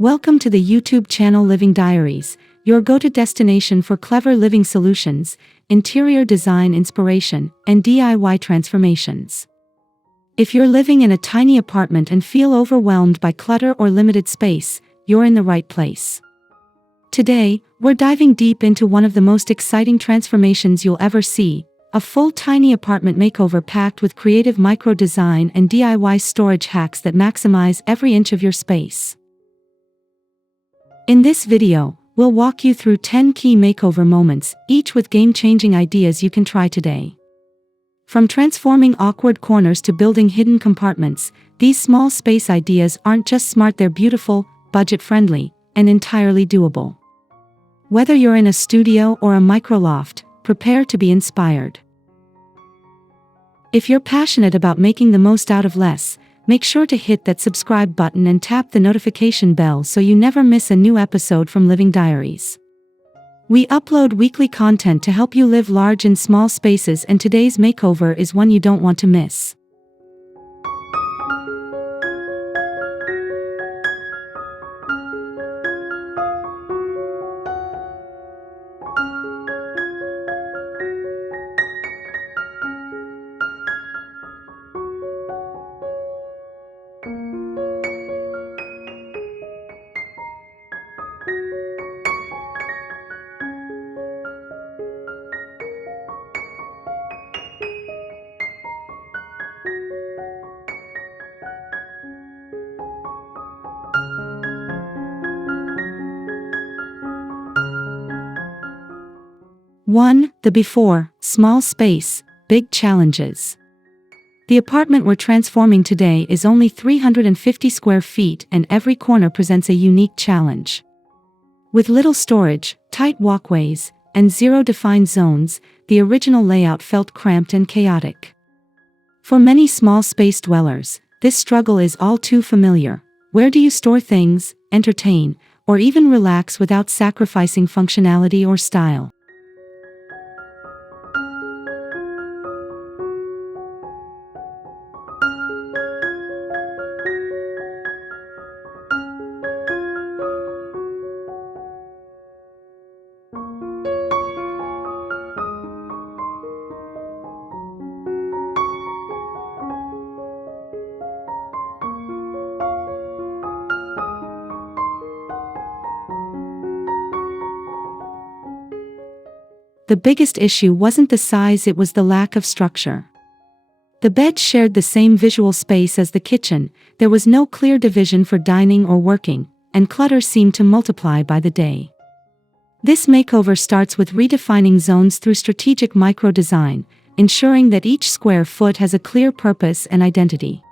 Welcome to the YouTube channel Living Diaries, your go-to destination for clever living solutions, interior design inspiration, and DIY transformations. If you're living in a tiny apartment and feel overwhelmed by clutter or limited space, you're in the right place. Today, we're diving deep into one of the most exciting transformations you'll ever see, a full tiny apartment makeover packed with creative micro-design and DIY storage hacks that maximize every inch of your space. In this video, we'll walk you through 10 key makeover moments, each with game-changing ideas you can try today. From transforming awkward corners to building hidden compartments, these small space ideas aren't just smart, they're beautiful, budget-friendly, and entirely doable. Whether you're in a studio or a micro-loft, prepare to be inspired. If you're passionate about making the most out of less, make sure to hit that subscribe button and tap the notification bell so you never miss a new episode from Living Diaries. We upload weekly content to help you live large in small spaces, and today's makeover is one you don't want to miss. One, the before, small space, big challenges. The apartment we're transforming today is only 350 square feet, and every corner presents a unique challenge. With little storage, tight walkways, and zero defined zones, the original layout felt cramped and chaotic. For many small space dwellers, this struggle is all too familiar. Where do you store things, entertain, or even relax without sacrificing functionality or style? The biggest issue wasn't the size, it was the lack of structure. The bed shared the same visual space as the kitchen, there was no clear division for dining or working, and clutter seemed to multiply by the day. This makeover starts with redefining zones through strategic micro-design, ensuring that each square foot has a clear purpose and identity.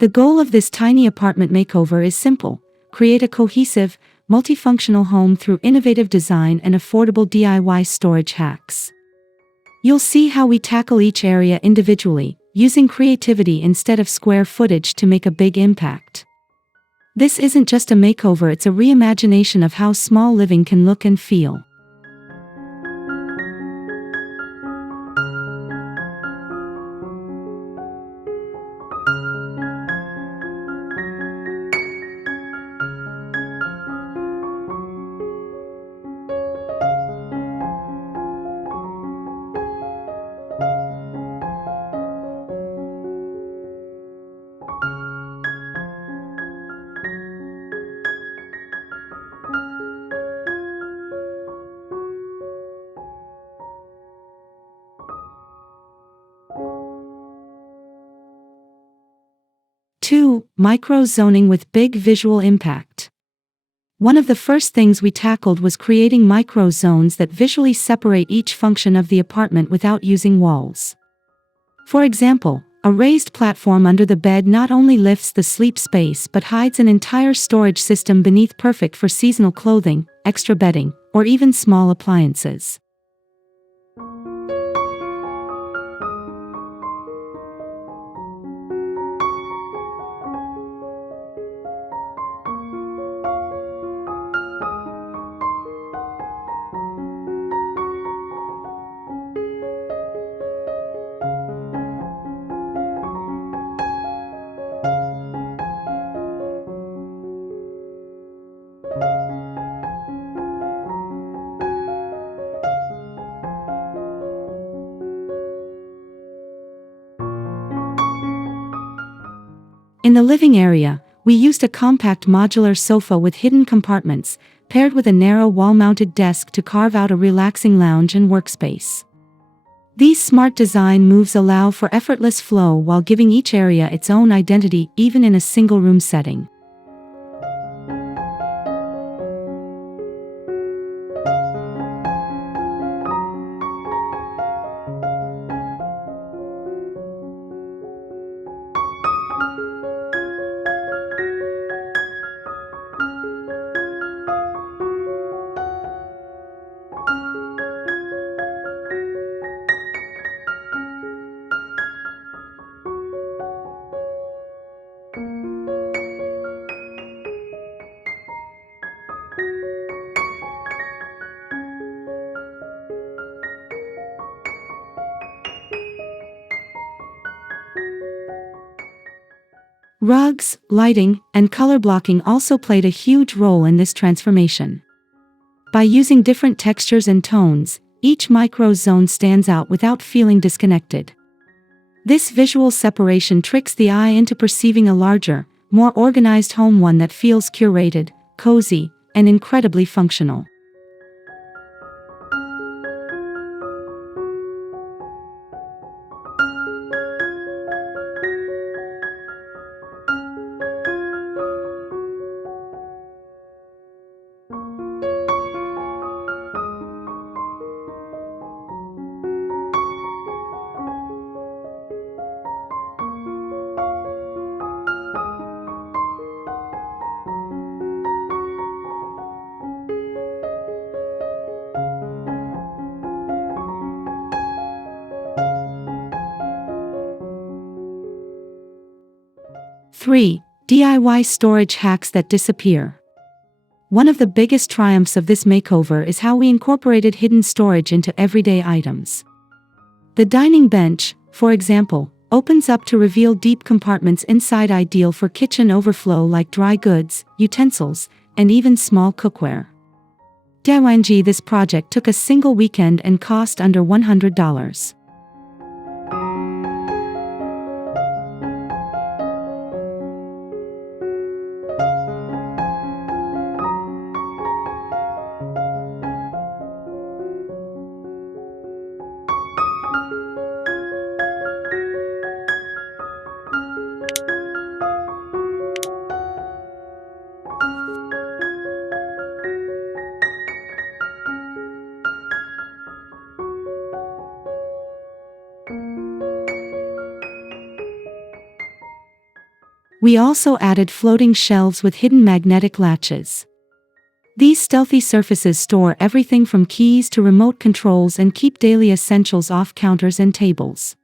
The goal of this tiny apartment makeover is simple: create a cohesive, multifunctional home through innovative design and affordable DIY storage hacks. You'll see how we tackle each area individually, using creativity instead of square footage to make a big impact. This isn't just a makeover, it's a reimagination of how small living can look and feel. Two, micro-zoning with big visual impact. One of the first things we tackled was creating micro-zones that visually separate each function of the apartment without using walls. For example, a raised platform under the bed not only lifts the sleep space but hides an entire storage system beneath, perfect for seasonal clothing, extra bedding, or even small appliances. In the living area, we used a compact modular sofa with hidden compartments, paired with a narrow wall-mounted desk to carve out a relaxing lounge and workspace. These smart design moves allow for effortless flow while giving each area its own identity, even in a single-room setting. Rugs, lighting, and color blocking also played a huge role in this transformation. By using different textures and tones, each micro-zone stands out without feeling disconnected. This visual separation tricks the eye into perceiving a larger, more organized home, one that feels curated, cozy, and incredibly functional. Three, DIY storage hacks that disappear. One of the biggest triumphs of this makeover is how we incorporated hidden storage into everyday items. The dining bench, for example, opens up to reveal deep compartments inside, ideal for kitchen overflow like dry goods, utensils, and even small cookware. DIY this project took a single weekend and cost under $100. We also added floating shelves with hidden magnetic latches. These stealthy surfaces store everything from keys to remote controls and keep daily essentials off counters and tables.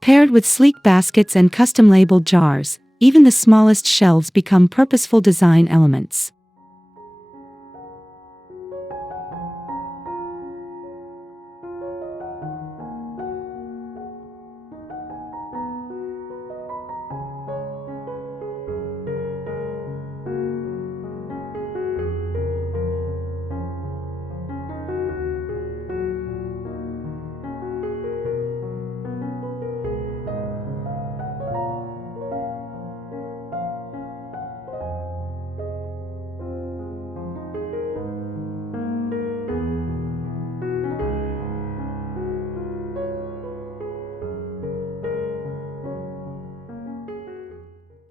Paired with sleek baskets and custom-labeled jars, even the smallest shelves become purposeful design elements.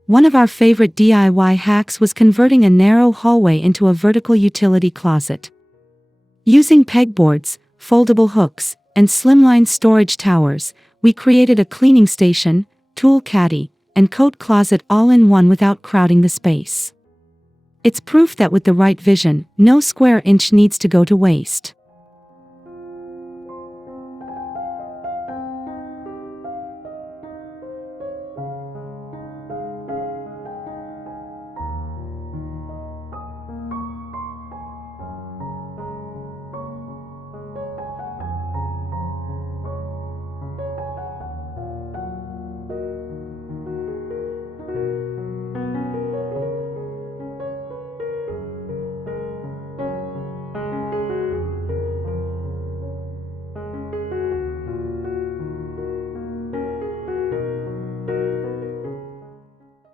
One of our favorite DIY hacks was converting a narrow hallway into a vertical utility closet. Using pegboards, foldable hooks, and slimline storage towers, we created a cleaning station, tool caddy, and coat closet all in one without crowding the space. It's proof that with the right vision, no square inch needs to go to waste.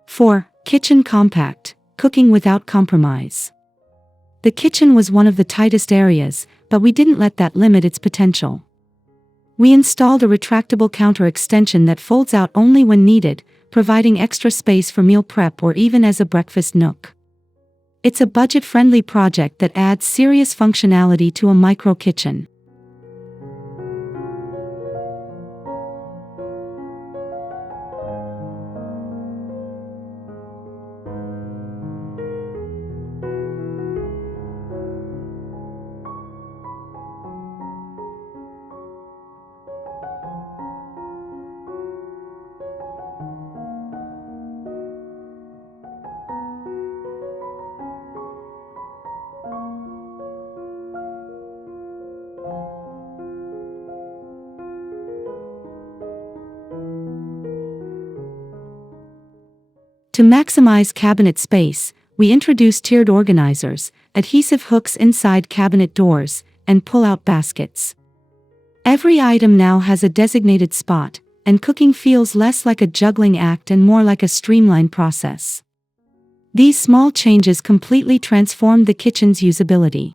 Four, kitchen compact, cooking without compromise. The kitchen was one of the tightest areas, but we didn't let that limit its potential. We installed a retractable counter extension that folds out only when needed, providing extra space for meal prep or even as a breakfast nook. It's a budget-friendly project that adds serious functionality to a micro kitchen. To maximize cabinet space, we introduced tiered organizers, adhesive hooks inside cabinet doors, and pull-out baskets. Every item now has a designated spot, and cooking feels less like a juggling act and more like a streamlined process. These small changes completely transformed the kitchen's usability.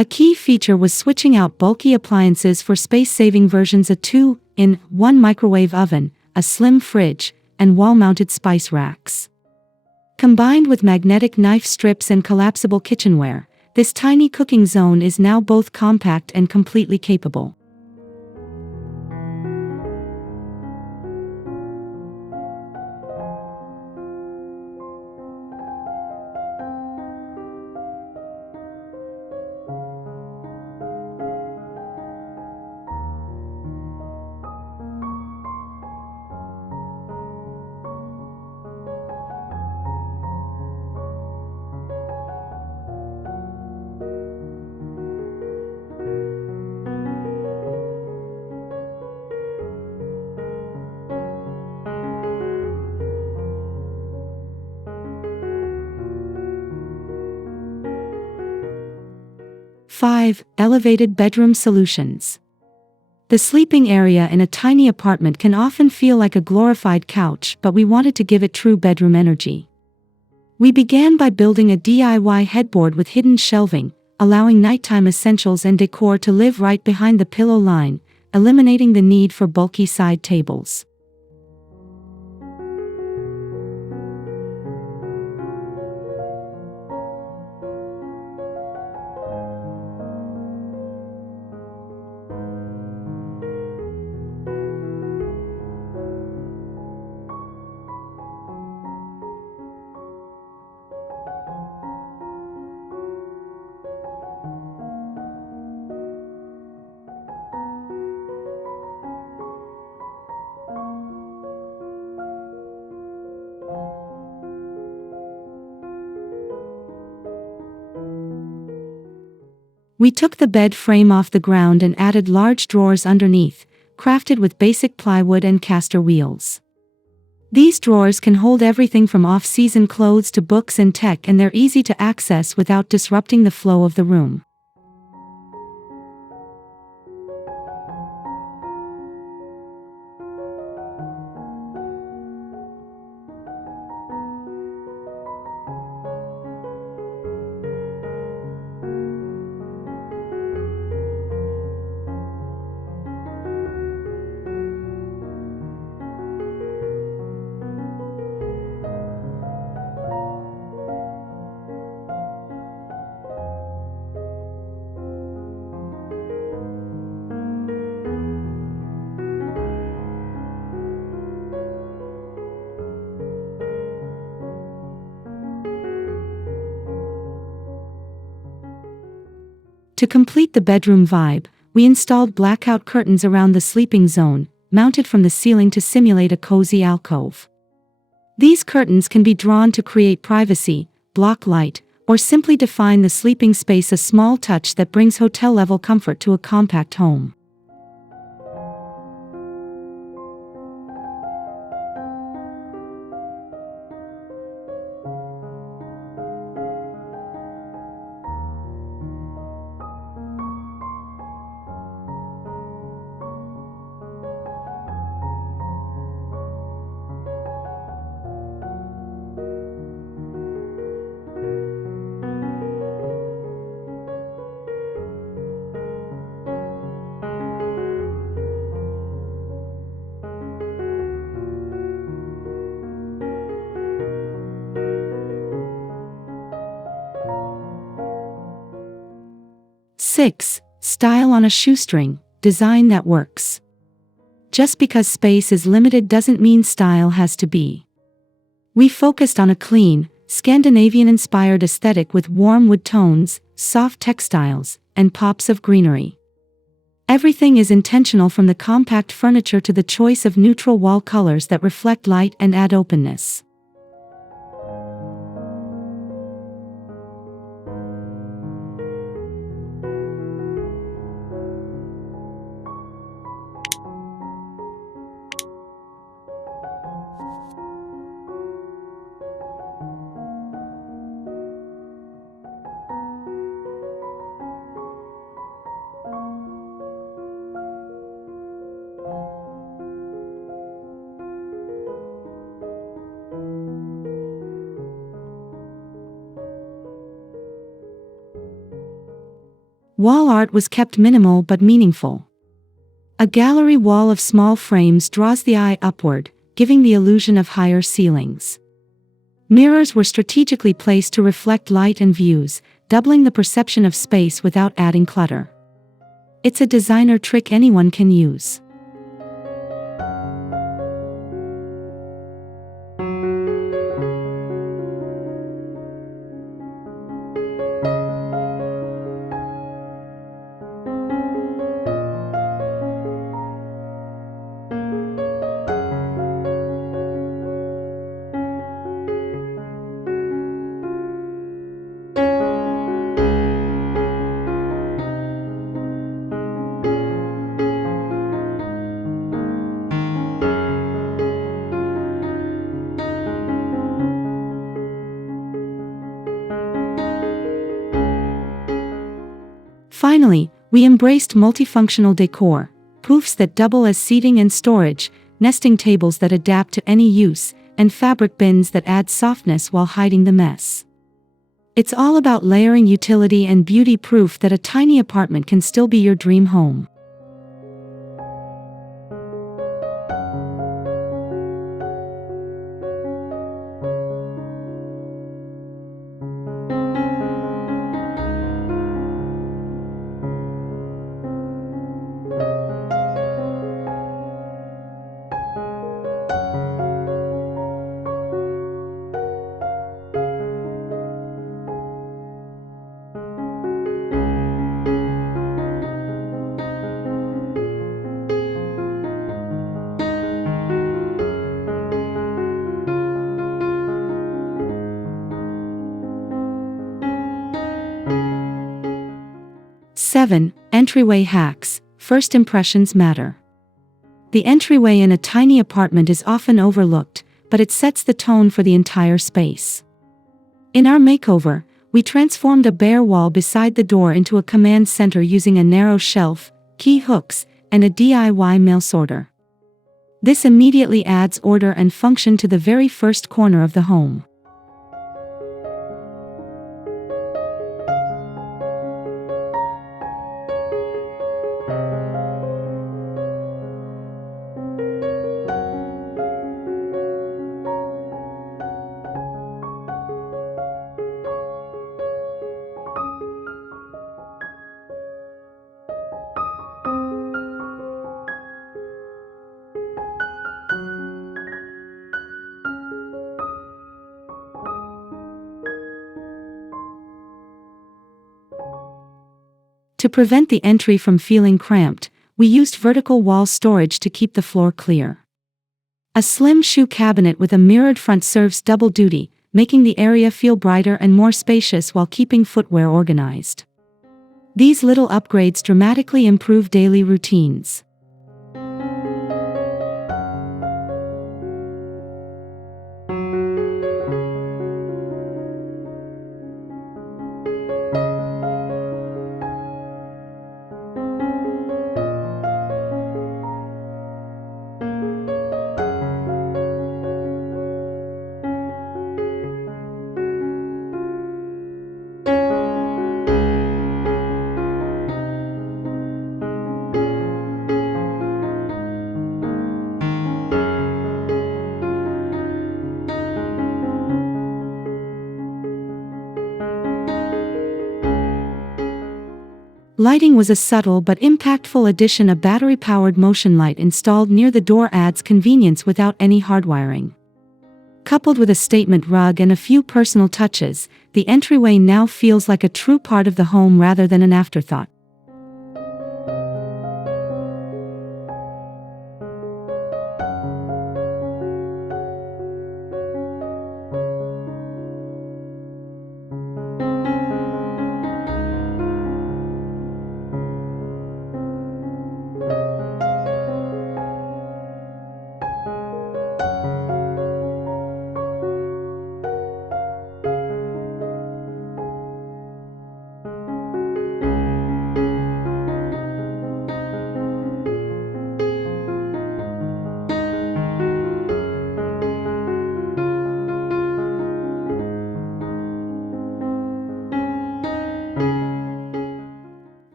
A key feature was switching out bulky appliances for space-saving versions: a 2-in-1 microwave oven, a slim fridge, and wall-mounted spice racks. Combined with magnetic knife strips and collapsible kitchenware, this tiny cooking zone is now both compact and completely capable. Five, elevated bedroom solutions. The sleeping area in a tiny apartment can often feel like a glorified couch, but we wanted to give it true bedroom energy. We began by building a DIY headboard with hidden shelving, allowing nighttime essentials and decor to live right behind the pillow line, eliminating the need for bulky side tables. We took the bed frame off the ground and added large drawers underneath, crafted with basic plywood and caster wheels. These drawers can hold everything from off-season clothes to books and tech, and they're easy to access without disrupting the flow of the room. To complete the bedroom vibe, we installed blackout curtains around the sleeping zone, mounted from the ceiling to simulate a cozy alcove. These curtains can be drawn to create privacy, block light, or simply define the sleeping space, a small touch that brings hotel-level comfort to a compact home. Six. Style on a shoestring, design that works. Just because space is limited doesn't mean style has to be. We focused on a clean, Scandinavian-inspired aesthetic with warm wood tones, soft textiles, and pops of greenery. Everything is intentional, from the compact furniture to the choice of neutral wall colors that reflect light and add openness. Wall art was kept minimal but meaningful. A gallery wall of small frames draws the eye upward, giving the illusion of higher ceilings. Mirrors were strategically placed to reflect light and views, doubling the perception of space without adding clutter. It's a designer trick anyone can use. Finally, we embraced multifunctional decor, poofs that double as seating and storage, nesting tables that adapt to any use, and fabric bins that add softness while hiding the mess. It's all about layering utility and beauty, proof that a tiny apartment can still be your dream home. 7. Entryway hacks. First impressions matter. The entryway in a tiny apartment is often overlooked, but it sets the tone for the entire space. In our makeover, we transformed a bare wall beside the door into a command center using a narrow shelf, key hooks, and a DIY mail sorter. This immediately adds order and function to the very first corner of the home. To prevent the entry from feeling cramped, we used vertical wall storage to keep the floor clear. A slim shoe cabinet with a mirrored front serves double duty, making the area feel brighter and more spacious while keeping footwear organized. These little upgrades dramatically improve daily routines. Lighting was a subtle but impactful addition. A battery-powered motion light installed near the door adds convenience without any hardwiring. Coupled with a statement rug and a few personal touches, the entryway now feels like a true part of the home rather than an afterthought.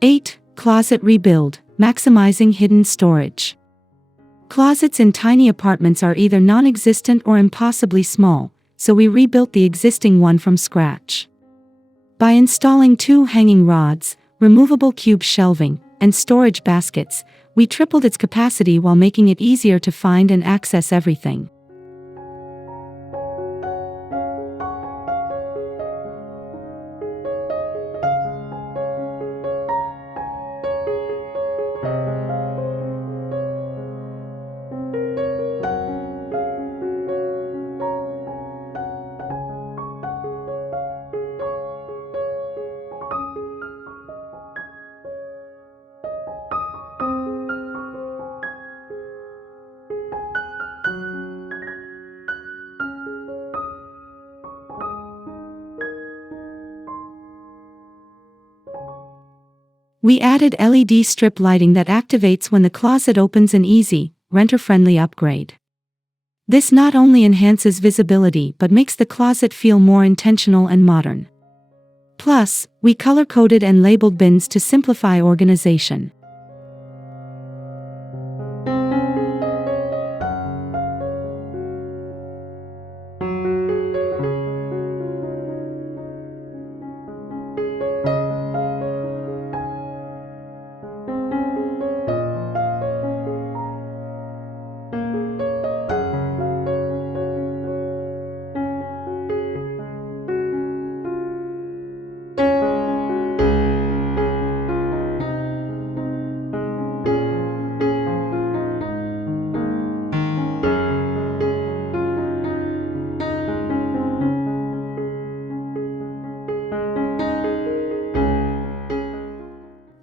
Eight. Closet rebuild, maximizing hidden storage. Closets in tiny apartments are either non-existent or impossibly small, so we rebuilt the existing one from scratch. By installing 2 hanging rods, removable cube shelving, and storage baskets, we tripled its capacity while making it easier to find and access everything. We added LED strip lighting that activates when the closet opens, an easy, renter-friendly upgrade. This not only enhances visibility but makes the closet feel more intentional and modern. Plus, we color-coded and labeled bins to simplify organization.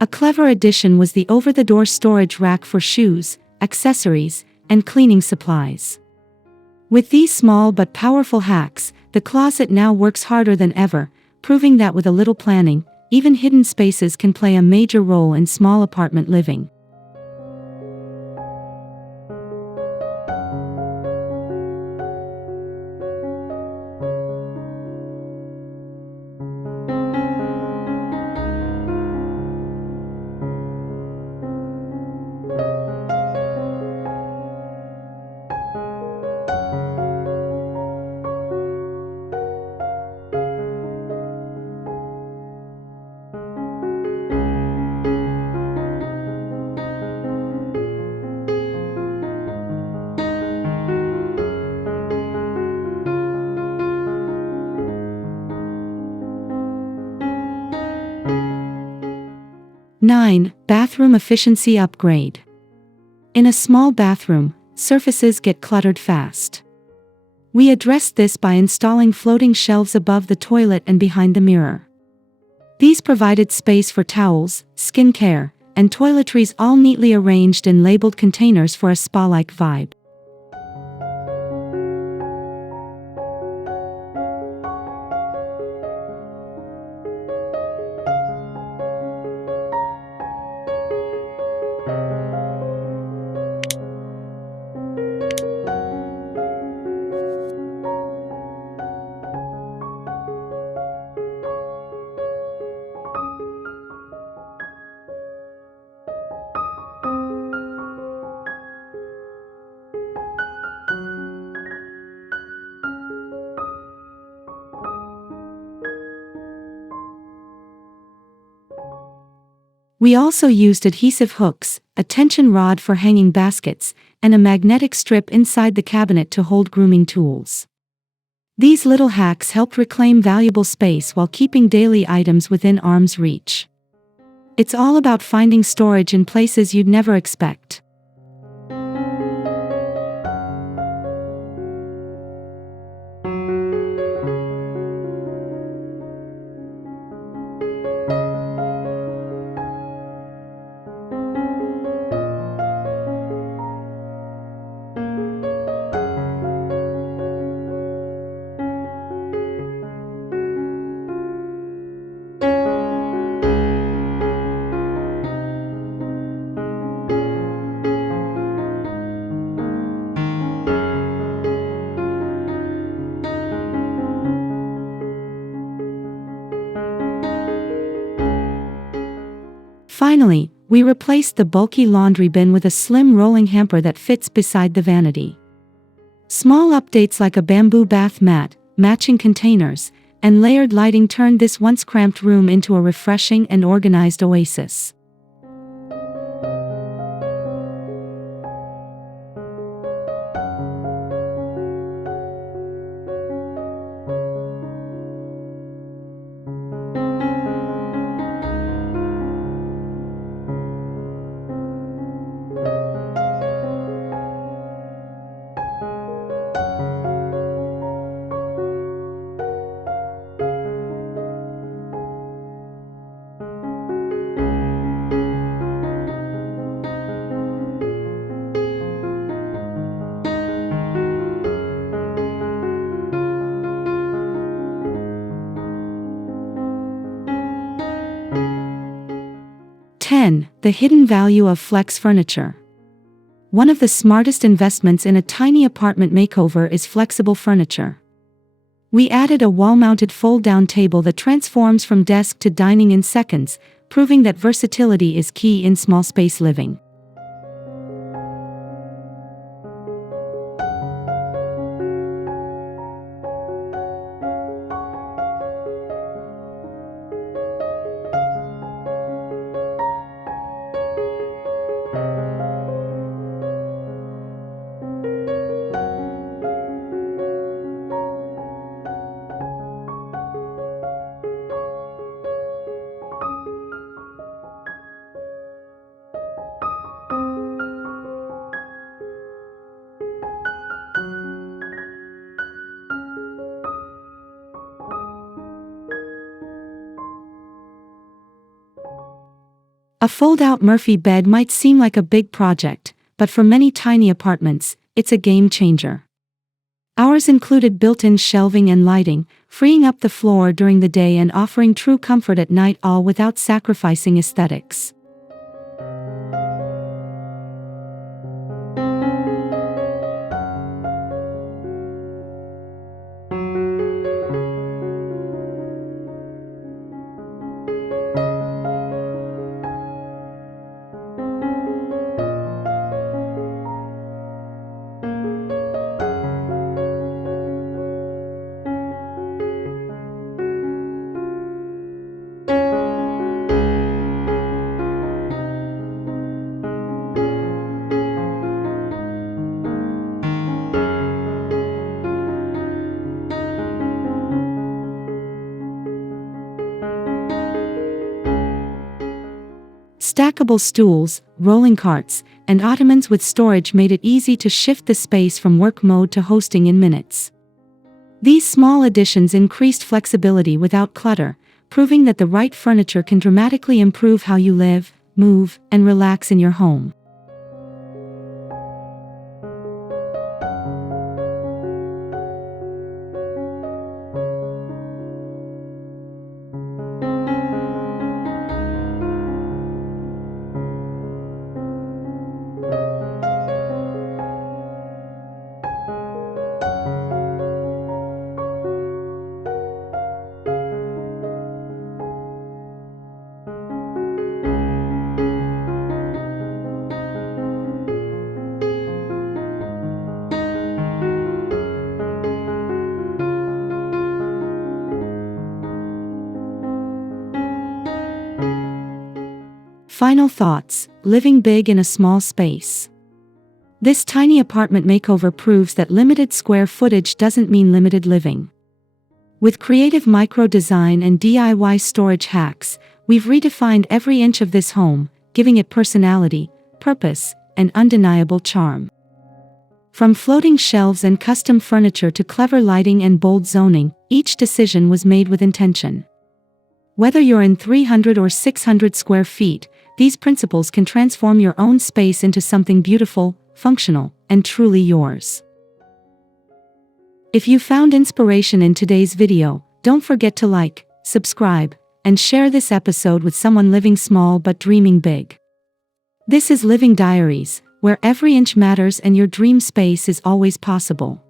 A clever addition was the over-the-door storage rack for shoes, accessories, and cleaning supplies. With these small but powerful hacks, the closet now works harder than ever, proving that with a little planning, even hidden spaces can play a major role in small apartment living. Nine. Bathroom efficiency upgrade. In a small bathroom, surfaces get cluttered fast. We addressed this by installing floating shelves above the toilet and behind the mirror. These provided space for towels, skincare, and toiletries, all neatly arranged in labeled containers for a spa-like vibe. We also used adhesive hooks, a tension rod for hanging baskets, and a magnetic strip inside the cabinet to hold grooming tools. These little hacks helped reclaim valuable space while keeping daily items within arm's reach. It's all about finding storage in places you'd never expect. Finally, we replaced the bulky laundry bin with a slim rolling hamper that fits beside the vanity. Small updates like a bamboo bath mat, matching containers, and layered lighting turned this once cramped room into a refreshing and organized oasis. The hidden value of flex furniture. One of the smartest investments in a tiny apartment makeover is flexible furniture. We added a wall-mounted fold-down table that transforms from desk to dining in seconds, proving that versatility is key in small space living. A fold-out Murphy bed might seem like a big project, but for many tiny apartments, it's a game changer. Ours included built-in shelving and lighting, freeing up the floor during the day and offering true comfort at night, all without sacrificing aesthetics. Stackable stools, rolling carts, and ottomans with storage made it easy to shift the space from work mode to hosting in minutes. These small additions increased flexibility without clutter, proving that the right furniture can dramatically improve how you live, move, and relax in your home. Final thoughts: living big in a small space. This tiny apartment makeover proves that limited square footage doesn't mean limited living. With creative micro-design and DIY storage hacks, we've redefined every inch of this home, giving it personality, purpose, and undeniable charm. From floating shelves and custom furniture to clever lighting and bold zoning, each decision was made with intention. Whether you're in 300 or 600 square feet, these principles can transform your own space into something beautiful, functional, and truly yours. If you found inspiration in today's video, don't forget to like, subscribe, and share this episode with someone living small but dreaming big. This is Living Diaries, where every inch matters and your dream space is always possible.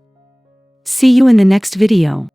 See you in the next video.